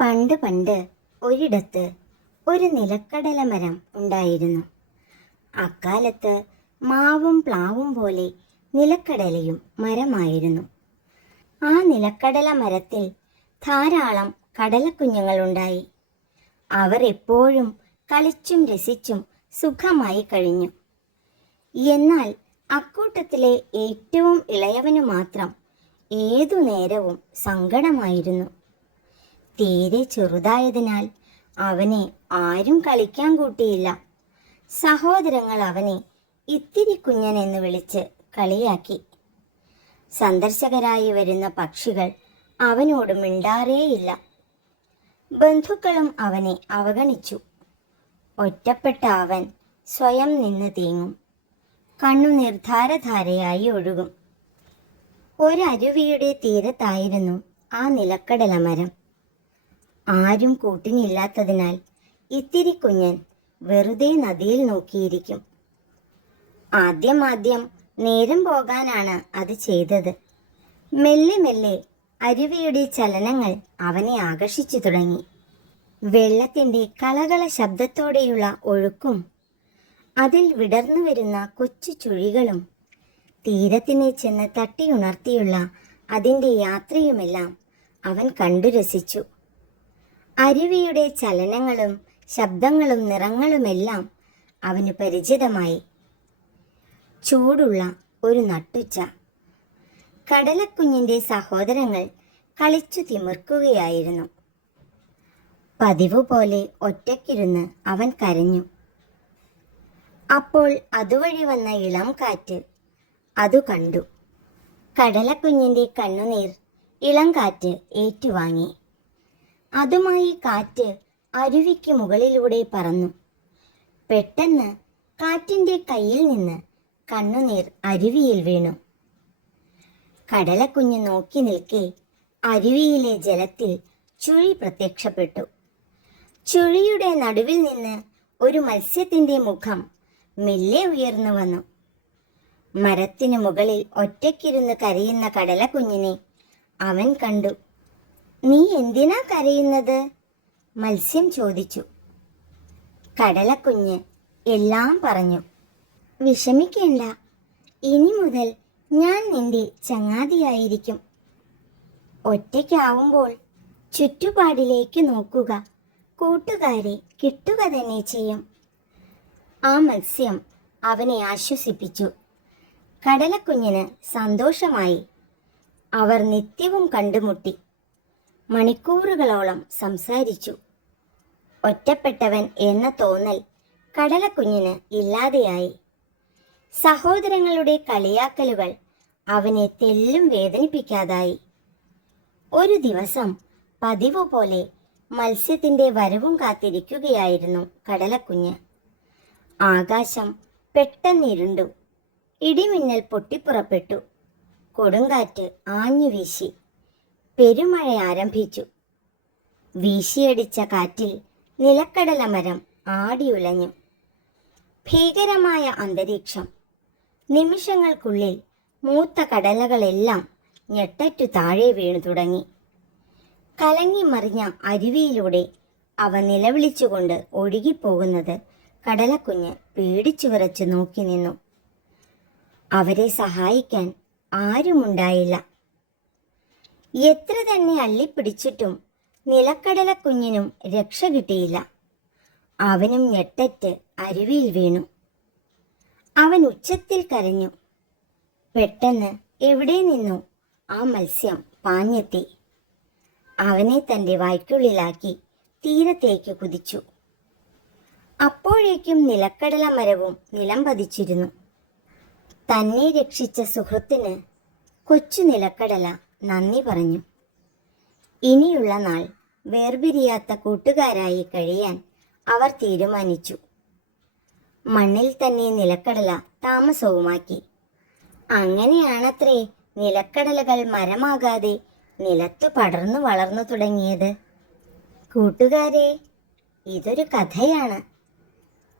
പണ്ട് പണ്ട് ഒരിടത്ത് ഒരു നിലക്കടല മരം ഉണ്ടായിരുന്നു. അക്കാലത്ത് മാവും പ്ലാവും പോലെ നിലക്കടലയും മരമായിരുന്നു. ആ നിലക്കടല മരത്തിൽ ധാരാളം കടലക്കുഞ്ഞുങ്ങളുണ്ടായി. അവർ എപ്പോഴും കളിച്ചും രസിച്ചും സുഖമായി കഴിഞ്ഞു. എന്നാൽ അക്കൂട്ടത്തിലെ ഏറ്റവും ഇളയവനു മാത്രം ഏതു നേരവും സങ്കടമായിരുന്നു. തീരെ ചെറുതായതിനാൽ അവനെ ആരും കളിക്കാൻ കൂട്ടിയില്ല. സഹോദരങ്ങൾ അവനെ ഇത്തിരി കുഞ്ഞൻ എന്ന് വിളിച്ച് കളിയാക്കി. സന്ദർശകരായി വരുന്ന പക്ഷികൾ അവനോട് മിണ്ടാറേയില്ല. ബന്ധുക്കളും അവനെ അവഗണിച്ചു. ഒറ്റപ്പെട്ട അവൻ സ്വയം നിന്ന് തീങ്ങും. കണ്ണുനീർ ധാരധാരയായി ഒഴുകും. ഒരരുവിയുടെ തീരത്തായിരുന്നു ആ നിലക്കടല മരം. ആരും കൂട്ടിനില്ലാത്തതിനാൽ ഇത്തിരി കുഞ്ഞൻ വെറുതെ നദിയിൽ നോക്കിയിരിക്കും. ആദ്യം നേരം പോകാനാണ് അത് ചെയ്തത്. മെല്ലെ മെല്ലെ അരുവിയുടെ ചലനങ്ങൾ അവനെ ആകർഷിച്ചു തുടങ്ങി. വെള്ളത്തിൻ്റെ കളകള ശബ്ദത്തോടെയുള്ള ഒഴുക്കും അതിൽ വിടർന്നു വരുന്ന കൊച്ചു ചുഴികളും തീരത്തിനെ ചെന്ന് തട്ടിയുണർത്തിയുള്ള അതിൻ്റെ യാത്രയുമെല്ലാം അവൻ കണ്ടു രസിച്ചു. അരുവിയുടെ ചലനങ്ങളും ശബ്ദങ്ങളും നിറങ്ങളുമെല്ലാം അവന് പരിചിതമായി. ചൂടുള്ള ഒരു നട്ടുച്ച. കടലക്കുഞ്ഞിൻ്റെ സഹോദരങ്ങൾ കളിച്ചു തിമിർക്കുകയായിരുന്നു. പതിവ് പോലെ ഒറ്റയ്ക്കിരുന്ന് അവൻ കരഞ്ഞു. അപ്പോൾ അതുവഴി വന്ന ഇളം കാറ്റ് അതു കണ്ടു. കടലക്കുഞ്ഞിൻ്റെ കണ്ണുനീർ ഇളം കാറ്റ് ഏറ്റുവാങ്ങി. അതുമായി കാറ്റ് അരുവിക്ക് മുകളിലൂടെ പറന്നു. പെട്ടെന്ന് കാറ്റിൻ്റെ കയ്യിൽ നിന്ന് കണ്ണുനീർ അരുവിയിൽ വീണു. കടലക്കുഞ്ഞ് നോക്കി നിൽക്കെ അരുവിയിലെ ജലത്തിൽ ചുഴി പ്രത്യക്ഷപ്പെട്ടു. ചുഴിയുടെ നടുവിൽ നിന്ന് ഒരു മത്സ്യത്തിൻ്റെ മുഖം മെല്ലെ ഉയർന്നു വന്നു. മരത്തിനു മുകളിൽ ഒറ്റയ്ക്കിരുന്ന് കരയുന്ന കടലക്കുഞ്ഞിനെ അവൻ കണ്ടു. "നീ എന്തിനാ കരയുന്നത്?" മത്സ്യം ചോദിച്ചു. കടലക്കുഞ്ഞ് എല്ലാം പറഞ്ഞു. "വിഷമിക്കേണ്ട, ഇനി മുതൽ ഞാൻ നിന്റെ ചങ്ങാതിയായിരിക്കും. ഒറ്റയ്ക്കാവുമ്പോൾ ചുറ്റുപാടിലേക്ക് നോക്കുക, കൂട്ടുകാരെ കിട്ടുക തന്നെ ചെയ്യും." ആ മത്സ്യം അവനെ ആശ്വസിപ്പിച്ചു. കടലക്കുഞ്ഞിന് സന്തോഷമായി. അവർ നിത്യവും കണ്ടുമുട്ടി. മണിക്കൂറുകളോളം സംസാരിച്ചു. ഒറ്റപ്പെട്ടവൻ എന്ന തോന്നൽ കടലക്കുഞ്ഞിന് ഇല്ലാതെയായി. സഹോദരങ്ങളുടെ കളിയാക്കലുകൾ അവനെ തെല്ലും വേദനിപ്പിക്കാതായി. ഒരു ദിവസം പതിവ് പോലെ മത്സ്യത്തിൻ്റെ വരവും കാത്തിരിക്കുകയായിരുന്നു കടലക്കുഞ്ഞ്. ആകാശം പെട്ടെന്നിരുണ്ടു. ഇടിമിന്നൽ പൊട്ടിപ്പുറപ്പെട്ടു. കൊടുങ്കാറ്റ് ആഞ്ഞു വീശി. പെരുമഴ ആരംഭിച്ചു. വീശിയടിച്ച കാറ്റിൽ നിലക്കടല മരം ആടിയുലഞ്ഞു. ഭീകരമായ അന്തരീക്ഷം. നിമിഷങ്ങൾക്കുള്ളിൽ മൂത്ത കടലകളെല്ലാം ഞെട്ടറ്റു താഴെ വീണു തുടങ്ങി. കലങ്ങി മറിഞ്ഞ അരുവിയിലൂടെ അവ നിലവിളിച്ചുകൊണ്ട് ഒഴുകിപ്പോകുന്നത് കടലക്കുഞ്ഞ് പേടിച്ചു വിറച്ച് നോക്കി നിന്നു. അവരെ സഹായിക്കാൻ ആരുമുണ്ടായില്ല. എത്ര തന്നെ അള്ളിപ്പിടിച്ചിട്ടും നിലക്കടലക്കുഞ്ഞിനും രക്ഷ കിട്ടിയില്ല. അവനും ഞെട്ടറ്റ് അരുവിയിൽ വീണു. അവൻ ഉച്ചത്തിൽ കരഞ്ഞു. പെട്ടെന്ന് എവിടെ നിന്നു ആ മത്സ്യം പാഞ്ഞെത്തി. അവനെ തൻ്റെ വായ്ക്കുള്ളിലാക്കി തീരത്തേക്ക് കുതിച്ചു. അപ്പോഴേക്കും നിലക്കടല മരവും നിലം പതിച്ചിരുന്നു. തന്നെ രക്ഷിച്ച സുഹൃത്തിന് കൊച്ചു നിലക്കടല നന്ദി പറഞ്ഞു. ഇനിയുള്ള നാൾ വേർപിരിയാത്ത കൂട്ടുകാരായി കഴിയാൻ അവർ തീരുമാനിച്ചു. മണ്ണിൽ തന്നെ നിലക്കടല താമസവുമാക്കി. അങ്ങനെയാണത്രേ നിലക്കടലകൾ മരമാകാതെ നിലത്തു പടർന്നു വളർന്നു തുടങ്ങിയത്. കൂട്ടുകാരെ, ഇതൊരു കഥയാണ്.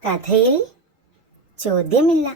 കഥയിൽ ചോദ്യമില്ല.